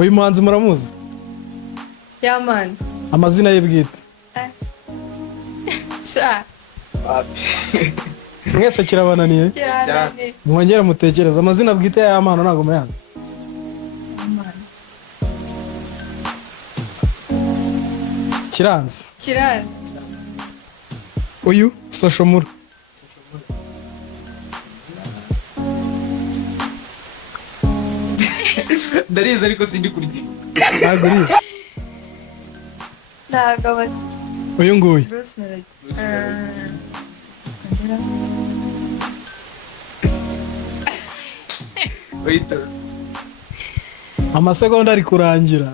uyu muhanzi muramuzi? Yaman. Amazina ye bwite? Sha. Mwese kirabananiye? Cyane. Mwongera mutekereza amazina bwite ya Yamano ntago muyazi. Kiranzi. Uyu Soshomura. Ndariza ariko sindi kurya. Ntago urizi. Ntago. Uyu nguyu. Bruce Melody. Wait. Amasegonda ari kurangira.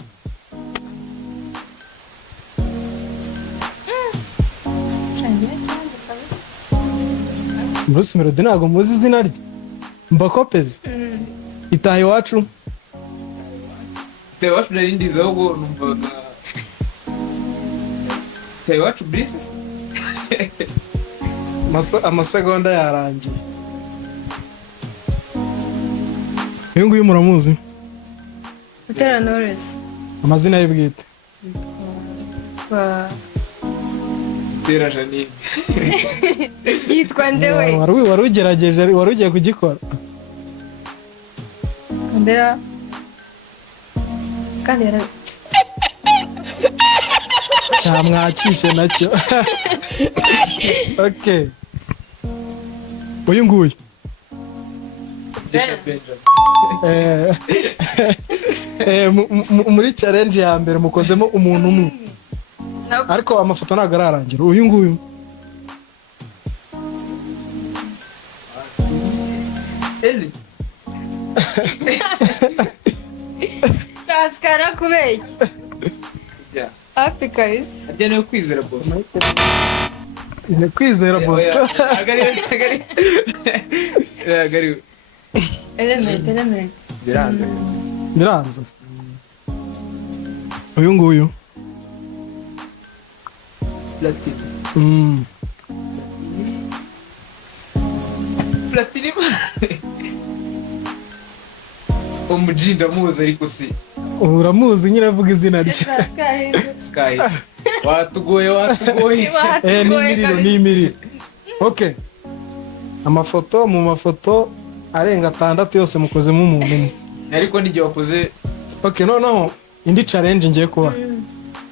Bruce Melody ntago muzi izina rye. Mbakopeze. Itaha iwacu. Itaha iwacu nari ndiza ahubwo numvaga. Itaha iwacu Brice. Amasegonda yarangiye. Uyu nguyu muramuzi? Butera Knowless. Amazina ye bwite? Butera Janine. Yitwa ndewe. Wari ugerageje, wari ugiye kugikora. Kandera. Cyamwakishe nacyo. Okay. Uyu nguyu? Muri challenge ya mbere mukozemo umuntu umwe. Ariko amafoto ntago ararangira. Uyu nguyu? Eli. Taskara kubeki. Ya. Happy guys. Ajya no kwizera boss. Ni kwizera boss. Agari. Element. Biranze. Uyu nguyu? Platini. Platini. Umujinda muzi ariko si. Uramuzi nyine avuga izina rye. Sky. Watugoye. Ni imiriro. Okay. Amafoto mu mafoto arenga 6 yose mukozemo umuntu umwe. Ariko nijye wakoze. Okay, no indi challenge ngiye kuba.